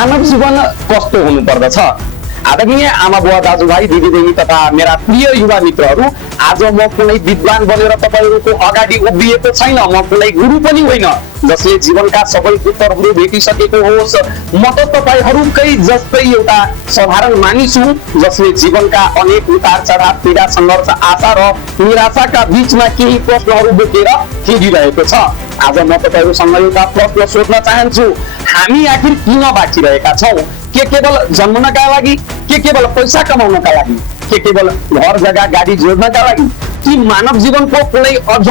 मानव जीवन कस्तो हुनुपर्दछ। आदरणीय आमा बुवा दाजुभाइ दिदीबहिनी तथा मेरा प्रिय युवा मित्रहरू, आज म कुनै विद्वान बनेर तपाईहरुको अगाडि उभिएको छैन, म कुनै गुरु पनि होइन जसले जीवनका सबै उत्तरहरू भेटिसकेको होस्। म त तपाईहरुकै जस्तै एउटा साधारण मानिस हुँ जसले जीवनका अनेक उतार चढाव, पीडा, सङ्घर्ष, आशा र निराशाका बीचमा केही प्रश्नहरू बोकेर हिँडिरहेको छ। आज म तपाईहरुसँग एउटा प्रश्न सोध्न चाहन्छु, हामी आखिर किन बाँचिरहेका छौँ? के केवल जन्मनका लागि, के केवल पैसा कमाउनका लागि, के केवल घर जग्गा गाडी जोड्नका लागि, कि मानव जीवनको कुनै अझ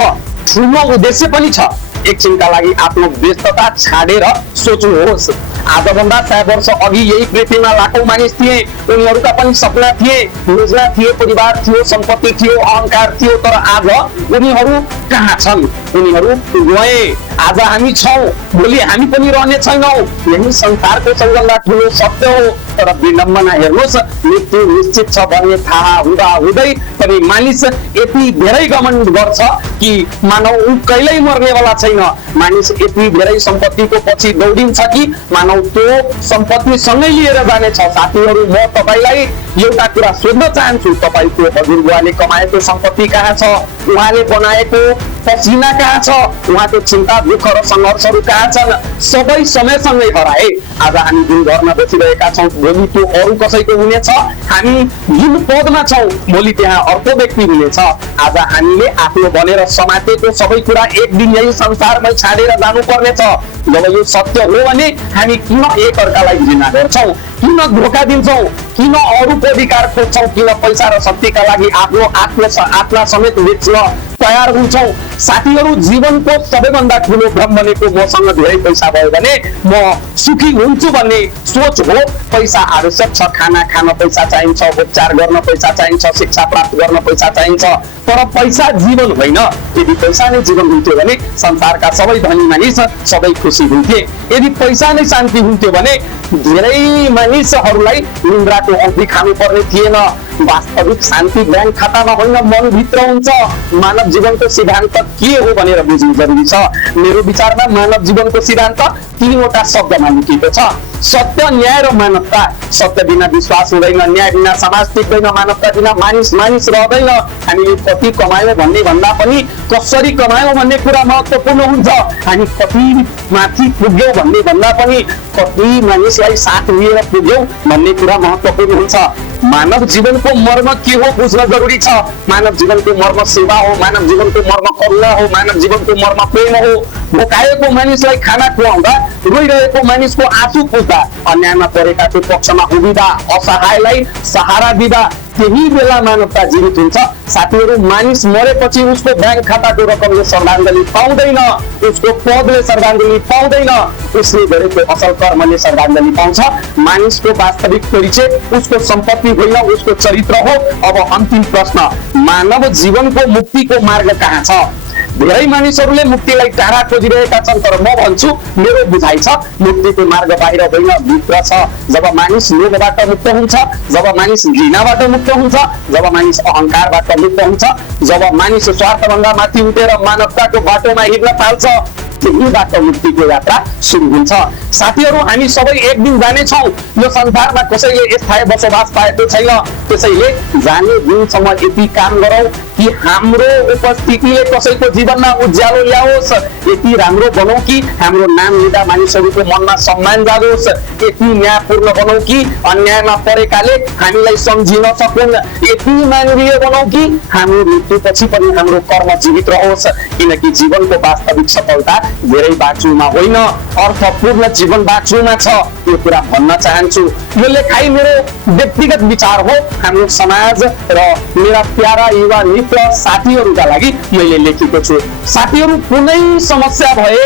ठुलो उद्देश्य पनि छ? एकछिनका लागि आफ्नो व्यस्तता छाडेर सोच्नुहोस्। आजभन्दा 100 वर्ष अघि यही पृथ्वीमा लाखौं मानिस थिए। उनीहरूका पनि सपना थिए, योजना थिए, परिवार थियो, सम्पत्ति थियो, अहंकार थियो। तर आज उनीहरू कहाँ छन्? उनीहरू गए। आज हामी छौँ, भोलि हामी पनि रहने छैनौँ। यही संसारको सबैभन्दा ठुलो सत्य हो। तर विडम्बना हेर्नुहोस्, मृत्यु निश्चित छ भन्ने थाहा हुँदा हुँदै पनि मानिस यति धेरै घमण्ड गर्छ कि मानव ऊ कहिल्यै मर्नेवाला छैन। मानिस यति धेरै सम्पत्तिको पछि दौडिन्छ कि मानव त्यो सम्पत्ति सँगै लिएर जानेछ। साथीहरू, म तपाईलाई एउटा कुरा सोध्न चाहन्छु, तपाईको हजुरबुवाले कमाएको सम्पत्ति कहाँ छ? उहाँले बनाएको पसिना कहाँ छ? उहाँको चिन्ता, दुःख र सङ्घर्षहरू कहाँ छन्? सबै समयसँगै हराए। आज हामी जुन घरमा बसिरहेका छौँ, भोलि त्यो अरू कसैको हुनेछ। हामी जुन पदमा छौँ, भोलि त्यहाँ अर्को व्यक्ति हुनेछ। आज हामीले आफ्नो भनेर समातेको सबै कुरा एक दिन यही संसारमै छाडेर जानु पर्नेछ। जब यो सत्य हो भने हामी किन एक अर्कालाई घृणा गर्छौँ? किन धोका दिन्छौँ? किन अरूको अधिकार खोज्छौँ? किन पैसा र शक्तिका लागि आफ्नो आत्मा समेत बेच्न तयार हुन्छौँ? साथीहरू, जीवनको सबैभन्दा ठुलो भ्रम भनेको मसँग धेरै पैसा भयो भने म सुखी हुन्छु भन्ने सोच हो। पैसा आवश्यक छ, खाना खान पैसा चाहिन्छ, उपचार गर्न पैसा चाहिन्छ, शिक्षा प्राप्त गर्न पैसा चाहिन्छ। तर पैसा जीवन होइन। यदि पैसा नै जीवन हुन्थ्यो भने संसारका सबै धनी मानिस सबै खुसी हुन्थे। यदि पैसा नै शान्ति हुन्थ्यो भने धेरै मानिसहरूलाई निन्द्राको औँठी खानु पर्ने थिएन। वास्तविक शान्ति ब्याङ्क खातामा होइन, मनभित्र हुन्छ। मानव जीवनको सिद्धान्त के हो भनेर बुझ्नु जरुरी छ। मेरो विचारमा मानव जीवनको सिद्धान्त 3वटा शब्दमा लुकेको छ: सत्य, न्याय र मानवता। सत्य बिना विश्वास हुँदैन, न्याय बिना समाज टिक्दैन, मानवता बिना मानिस रहँदैन। हामीले कति कमायौँ भन्ने भन्दा पनि कसरी कमायौँ भन्ने कुरा महत्त्वपूर्ण हुन्छ। हामी कति माथि पुग्यौँ भन्ने भन्दा पनि कति मानिसलाई साथ लिएर पुग्यौँ भन्ने कुरा महत्त्वपूर्ण हुन्छ। मानव जीवनको मर्म के हो बुझ्न जरुरी छ। मानव जीवनको मर्म सेवा हो, मानव जीवनको मर्म करुणा हो, मानव जीवनको मर्म प्रेम हो। भोकाएको मानिसलाई खाना खुवाउँदा, रोइरहेको मानिसको आँसु पुस्दा, अन्यायमा परेकाको पक्षमा उभिँदा, असहायलाई सहारा दिँदा, त्यही बेला मानवता जीवित हुन्छ। साथीहरू, मानिस मरेपछि उसको ब्याङ्क खाताको रकमले श्रद्धाञ्जली पाउँदैन, उसको पदले श्रद्धाञ्जली पाउँदैन, उसले गरेको असल कर्मले श्रद्धाञ्जली पाउँछ। मानिसको वास्तविक परिचय उसको सम्पत्ति होइन, उसको चरित्र हो। अब अन्तिम प्रश्न, मानव जीवनको मुक्तिको मार्ग कहाँ छ? धेरै मानिसहरूले मुक्तिलाई टाढा खोजिरहेका छन्, तर म भन्छु, मेरो बुझाइ छ, मुक्तिको मार्ग बाहिर होइन, भित्र छ। जब मानिस लोभबाट मुक्त हुन्छ, जब मानिस घृणाबाट मुक्त हुन्छ, जब मानिस अहंकारबाट मुक्त हुन्छ, जब मानिस स्वार्थभन्दा माथि उठेर मानवताको बाटोमा हिँड्न थाल्छ, त्यहीबाट मुक्तिको यात्रा सुरु हुन्छ। साथीहरू, हामी सबै एक दिन जानेछौँ। यो संसारमा कसैले स्थायी बसोबास पाएको छैन। त्यसैले जाने दिनसम्म यति काम गरौँ कि हाम्रो उपस्थितिले कसैको जीवनमा उज्यालो ल्याओस्। यति राम्रो बनौँ कि हाम्रो नाम लिँदा मानिसहरूको मनमा सम्मान जागोस्। यति न्यायपूर्ण बनौँ कि अन्यायमा परेकाले हामीलाई सम्झिन सकुन्। यति मानवीय बनौँ कि हाम्रो मृत्युपछि पनि हाम्रो कर्म जीवित रहोस्। किनकि जीवनको वास्तविक सफलता धेरै बाँच्नुमा होइन, अर्थपूर्ण जीवन बाँच्नुमा छ। यो कुरा भन्न चाहन्छु। यो लेखाइ मेरो व्यक्तिगत विचार हो। हाम्रो समाज र मेरा प्यारा युवा मित्र साथीहरूका लागि मैले लेखेको छु। साथीहरू, कुनै समस्या भए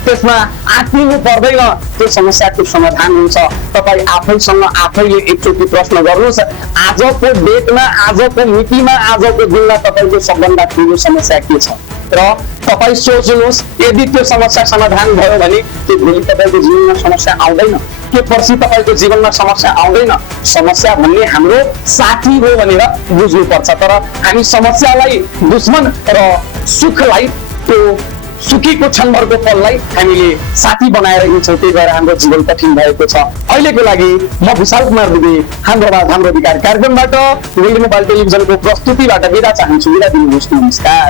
त्यसमा आत्मिनु पर्दैन, त्यो समस्याको समाधान हुन्छ। तपाईँ आफैसँग आफैले एकचोटि प्रश्न गर्नुहोस्, आजको डेटमा, आजको मितिमा, आजको दिनमा तपाईँको सबभन्दा ठुलो समस्या के छ? र तपाईँ सोच्नुहोस्, यदि त्यो समस्या समाधान भयो भने के भोलि तपाईँको जीवनमा समस्या आउँदैन? के पर्सि तपाईँको जीवनमा समस्या आउँदैन? समस्या भन्ने हाम्रो साथी हो भनेर बुझ्नुपर्छ। तर हामी समस्यालाई दुश्मन र सुखलाई त्यो सुकीको क्षणभरको पललाई हामीले साथी बनाएर हिँड्छौँ, त्यही भएर हाम्रो जीवन कठिन भएको छ। अहिलेको लागि म भुषाल कुमार दुबे हाम्रो आवाज हाम्रो अधिकार कार्यक्रमबाट रेडियो नेपाल टेलिभिजनको प्रस्तुतिबाट बिदा चाहन्छु। बिदा दिनुहोस्, नमस्कार।